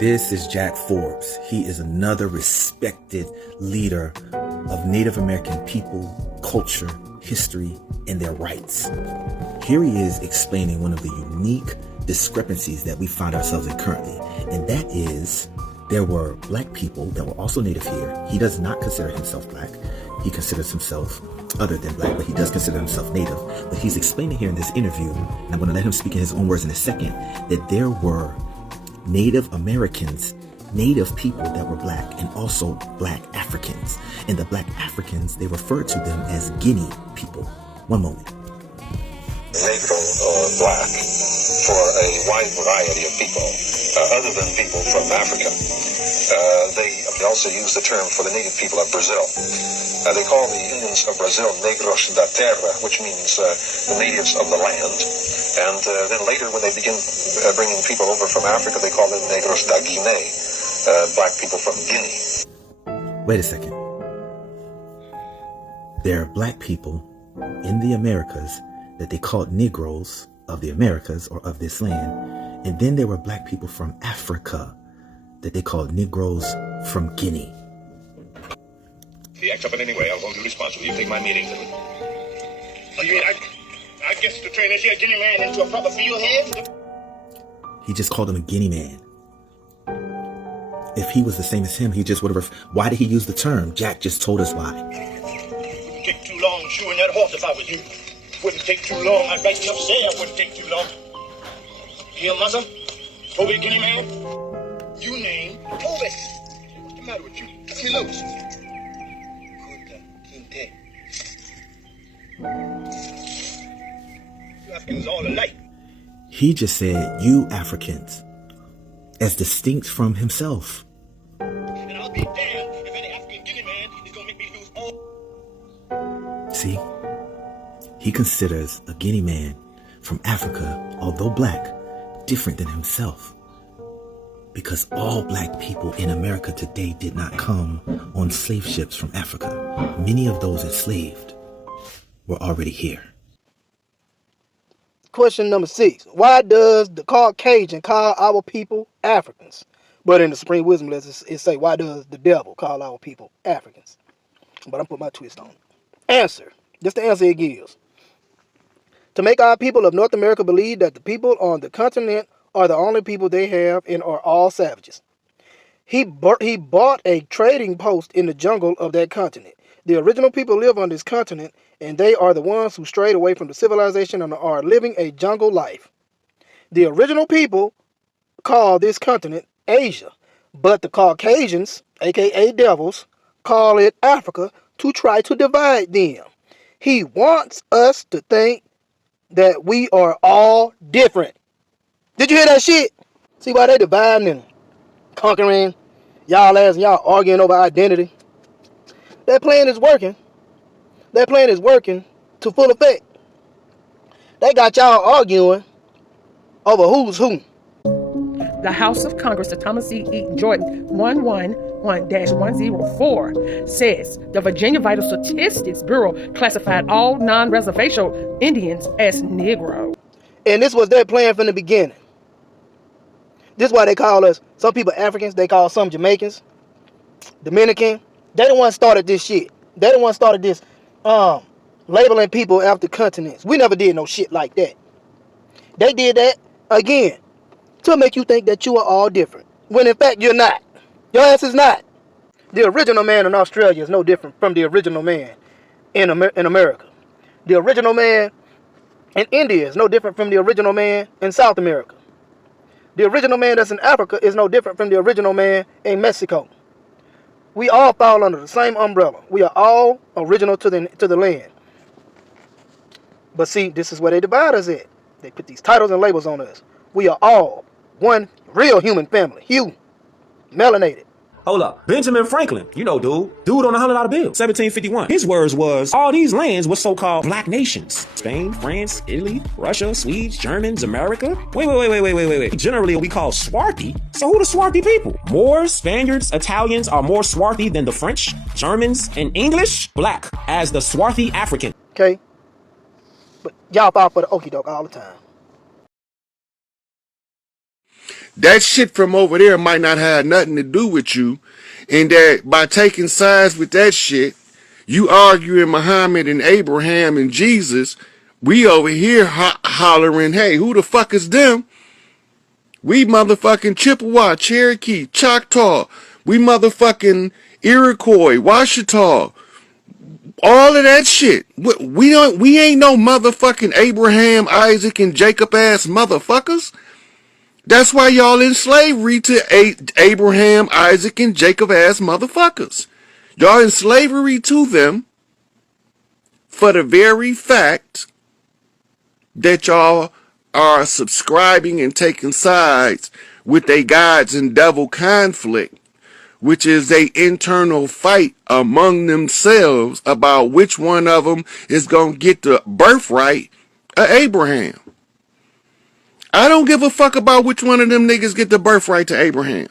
This is Jack Forbes. He is another respected leader of Native American people, culture, history, and their rights. Here he is explaining one of the unique discrepancies that we find ourselves in currently, and that is there were black people that were also native here. He does not consider himself black. He considers himself other than black, but he does consider himself native. But he's explaining here in this interview, and I'm going to let him speak in his own words in a second, that there were Native Americans, native people that were black, and also black Africans. And the black Africans, they referred to them as Guinea people. One moment. Negro or black for a wide variety of people, other than people from Africa. They also use the term for the native people of Brazil. They call the Indians of Brazil Negros da Terra, which means the natives of the land. And then later, when they begin bringing people over from Africa, they call them Negros da Guinea, black people from Guinea. Wait a second. There are black people in the Americas that they called Negroes of the Americas or of this land. And then there were black people from Africa that they called Negroes from Guinea. He acts up in any way, I won't be responsible. You take my meetings. Oh, you mean I guess to turn this here Guinea man into a proper field head? He just called him a Guinea man. If he was the same as him, he just would have... Why did he use the term? Jack just told us why. Wouldn't take too long shoeing that horse if I was you. Wouldn't take too long. I'd write you up say I wouldn't take too long. You hear, Mother? Toby Guinea man? You name Toby. What's the matter with you? Let me loose. You Africans all alike. He just said, you Africans, as distinct from himself. And I'll be damned if any African Guinea man is gonna make me lose all. See, he considers a Guinea man from Africa, although black, different than himself. Because all black people in America today did not come on slave ships from Africa. Many of those enslaved were already here. Question number 6. Why does the Caucasian call our people Africans? But in the Supreme Wisdom List, it say, why does the devil call our people Africans? But I'm putting my twist on it. Answer. Just the answer it gives. To make our people of North America believe that the people on the continent are the only people they have and are all savages. He bought a trading post in the jungle of that continent. The original people live on this continent, and they are the ones who strayed away from the civilization and are living a jungle life. The original people call this continent Asia, but the Caucasians, aka devils, call it Africa to try to divide them. He wants us to think that we are all different. Did you hear that shit? See why they dividing and conquering y'all ass and y'all arguing over identity? That plan is working. That plan is working to full effect. They got y'all arguing over who's who. The House of Congress, the Thomas E. Jordan 111-104 says the Virginia Vital Statistics Bureau classified all non-reservation Indians as Negro. And this was their plan from the beginning. This is why they call us, some people Africans, they call some Jamaicans, Dominican. They the ones started this shit. They the ones started this labeling people after continents. We never did no shit like that. They did that, again, to make you think that you are all different. When in fact, you're not. Your ass is not. The original man in Australia is no different from the original man in America. The original man in India is no different from the original man in South America. The original man that's in Africa is no different from the original man in Mexico. We all fall under the same umbrella. We are all original to the land. But see, this is where they divide us at. They put these titles and labels on us. We are all one real human family. Hue, melanated. Hold up. Benjamin Franklin, you know, dude on a $100 bill, 1751. His words was, all these lands were so-called black nations. Spain, France, Italy, Russia, Swedes, Germans, America. Wait. Generally, we call swarthy. So who the swarthy people? Moors, Spaniards, Italians are more swarthy than the French, Germans, and English. Black as the swarthy African. Okay? But y'all fall for the okie doke all the time. that shit from over there might not have nothing to do with you, and that by taking sides with that shit, you arguing Muhammad and Abraham and Jesus, we over here hollering, hey, who the fuck is them? We motherfucking Chippewa, Cherokee, Choctaw, we motherfucking Iroquois, Washita, all of that shit. We ain't no motherfucking Abraham, Isaac, and Jacob ass motherfuckers. That's why y'all in slavery to Abraham, Isaac, and Jacob ass motherfuckers. Y'all in slavery to them for the very fact that y'all are subscribing and taking sides with they gods and devil conflict, which is a internal fight among themselves about which one of them is going to get the birthright of Abraham. I don't give a fuck about which one of them niggas get the birthright to Abraham.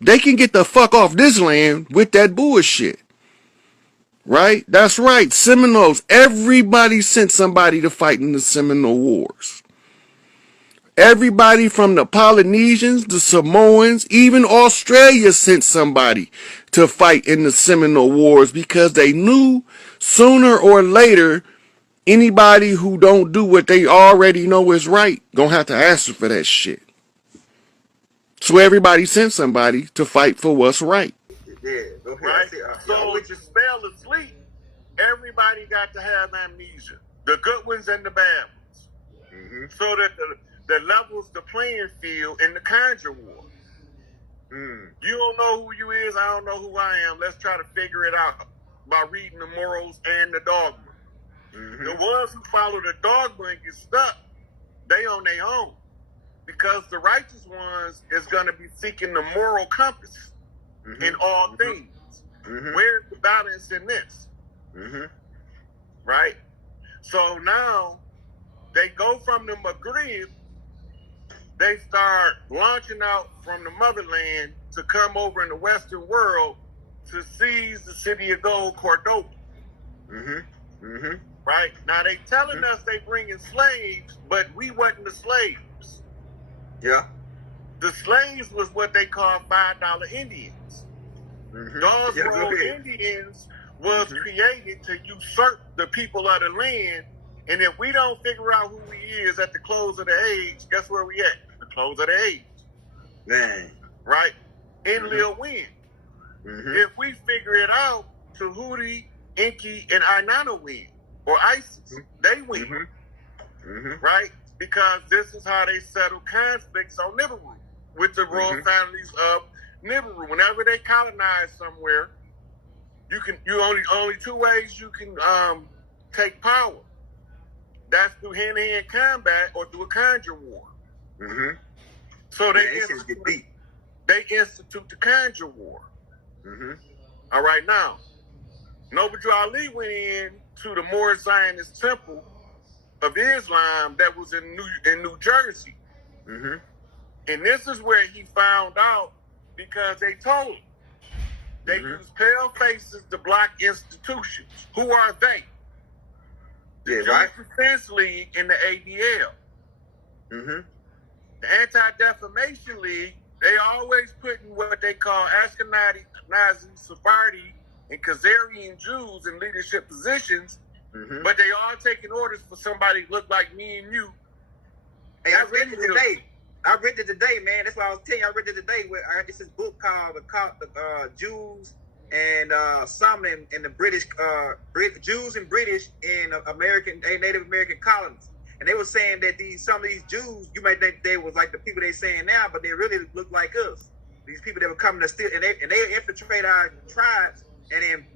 They can get the fuck off this land with that bullshit. Right? That's right. Seminoles. Everybody sent somebody to fight in the Seminole Wars. Everybody from the Polynesians, the Samoans, even Australia sent somebody to fight in the Seminole Wars because they knew sooner or later anybody who don't do what they already know is right gonna have to answer for that shit. So everybody sent somebody to fight for what's right. Yeah, go ahead. Right? So with your spell asleep, everybody got to have amnesia. The good ones and the bad ones. Mm-hmm. So that the levels the playing field in the Conjure War. Mm. You don't know who you is, I don't know who I am. Let's try to figure it out by reading the morals and the dogma. Mm-hmm. The ones who follow the dogma and get stuck, they on their own. Because the righteous ones is going to be seeking the moral compass in all things. Mm-hmm. Where's the balance in this? Mm-hmm. Right? So now they go from the Maghreb, they start launching out from the motherland to come over in the Western world to seize the city of gold, Cordoba. Mm-hmm. Mm-hmm. Right? Now they telling us they bringing slaves, but we wasn't the slaves. Yeah. The slaves was what they call $5 Indians. Mm-hmm. Those Yeah, road Indians was created to usurp the people of the land. And if we don't figure out who we is at the close of the age, guess where we at? The close of the age. Man. Right? In Lil Win. Mm-hmm. If we figure it out, Tahuti, Inky, and Ainana win. Or ISIS. They win. Mm-hmm. Mm-hmm. Right? Because this is how they settle conflicts on Nibiru with the royal families of Nibiru. Whenever they colonize somewhere, you only two ways you can take power. That's through hand-to-hand combat or through a conjure war. Mm-hmm. So Get deep. they institute the conjure war. Mm-hmm. All right, now, Noble Ali went in to the Moorish Zionist temple of Islam that was in New Jersey. Mm-hmm. And this is where he found out because they told him. They use pale faces to block institutions. Who are they? The Jewish Defense League and the ADL. Mm-hmm. The Anti-Defamation League, they always putting what they call Ashkenazi, Sephardi, and Khazarian Jews in leadership positions, but they all taking orders for somebody who look like me and you. Hey, I read it today, man. That's why I was telling you. I read it today. Where I got this book called the Jews and some in the British, Jews and British in Native American colonies. And they were saying that some of these Jews, you might think they was like the people they saying now, but they really look like us. These people that were coming to steal, and they infiltrate our tribes and then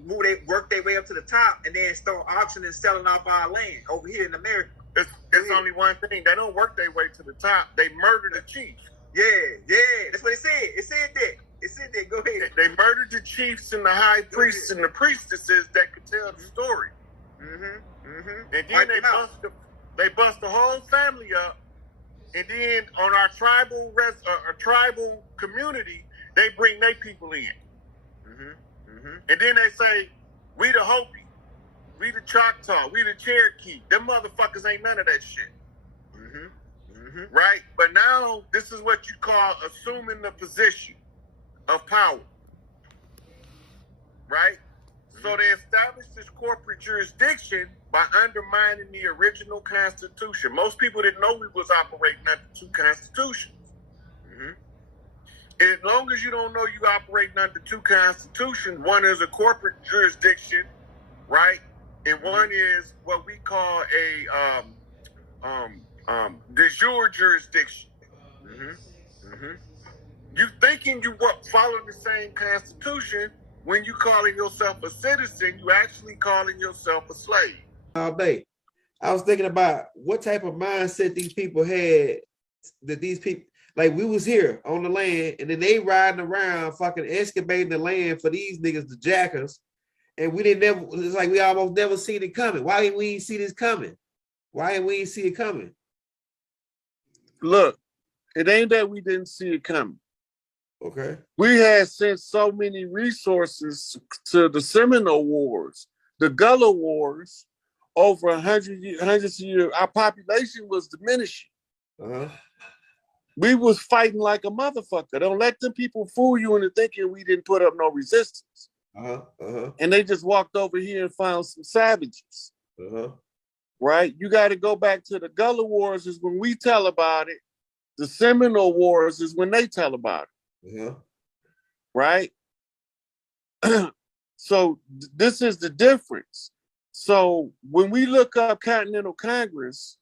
work their way up to the top and then start auctioning and selling off our land over here in America. It's only one thing. They don't work their way to the top. They murder the chief. Yeah. That's what it said. It said that. Go ahead. They murdered the chiefs and the high priests and the priestesses that could tell the story. And then they bust the whole family up. And then on our tribal community, they bring their people in. And then they say, we the Hopi. We the Choctaw, we the Cherokee. Them motherfuckers ain't none of that shit. right? But now this is what you call assuming the position of power, right? So they established this corporate jurisdiction by undermining the original Constitution. Most people didn't know we was operating under two constitutions. As long as you don't know you operating under two constitutions, one is a corporate jurisdiction, right? And one is what we call a de jure jurisdiction. You thinking you follow the same constitution, when you calling yourself a citizen, you actually calling yourself a slave. All day. I was thinking about what type of mindset these people had, that these people, like, we was here on the land and then they riding around fucking excavating the land for these niggas, the jackers, and we didn't never, it's like we almost never seen it coming. Why didn't we see this coming? Why didn't we see it coming? Look, it ain't that we didn't see it coming. Okay. We had sent so many resources to the Seminole Wars, the Gullah Wars, over hundreds of years. Our population was diminishing. We was fighting like a motherfucker. Don't let them people fool you into thinking we didn't put up no resistance. And they just walked over here and found some savages. Right? You got to go back to the Gullah Wars is when we tell about it. The Seminole Wars is when they tell about it. Right? So this is the difference. So when we look up Continental Congress,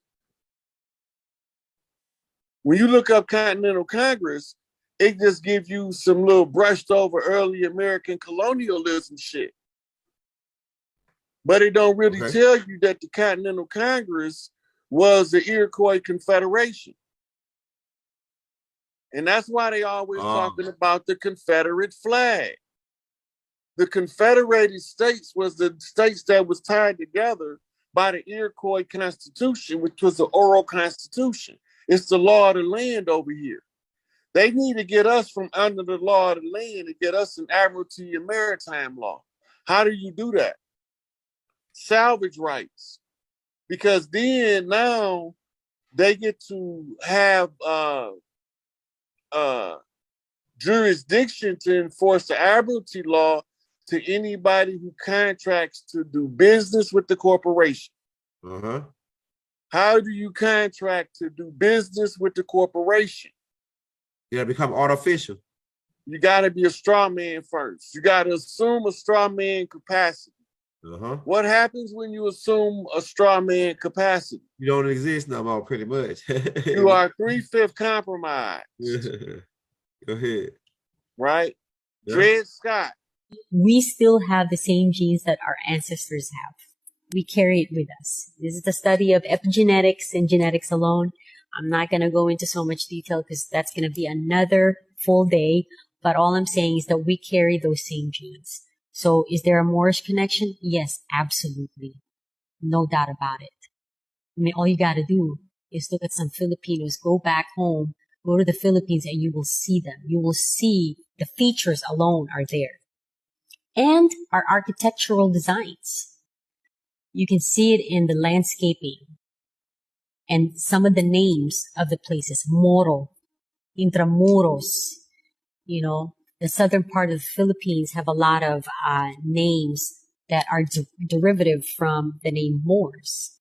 it just gives you some little brushed over early American colonialism shit. But it don't really tell you that the Continental Congress was the Iroquois Confederation. And that's why they always talking about the Confederate flag. The Confederated States was the states that was tied together by the Iroquois Constitution, which was the oral constitution. It's the law of the land over here. They need to get us from under the law of the land and get us an admiralty and maritime law. How do you do that? Salvage rights. Because then now they get to have jurisdiction to enforce the admiralty law to anybody who contracts to do business with the corporation. How do you contract to do business with the corporation? You gotta become artificial. You gotta be a straw man first. You gotta assume a straw man capacity. What happens when you assume a straw man capacity? You don't exist no more, pretty much. You are 3/5 compromised. Go ahead. Right? Dred Scott. We still have the same genes that our ancestors have. We carry it with us. This is the study of epigenetics and genetics alone. I'm not going to go into so much detail because that's going to be another full day. But all I'm saying is that we carry those same genes. So is there a Moorish connection? Yes, absolutely. No doubt about it. I mean, all you got to do is look at some Filipinos, go back home, go to the Philippines, and you will see them. You will see the features alone are there. And our architectural designs. You can see it in the landscaping and some of the names of the places. Moro, Intramuros, you know, the southern part of the Philippines have a lot of names that are derivative from the name Moors.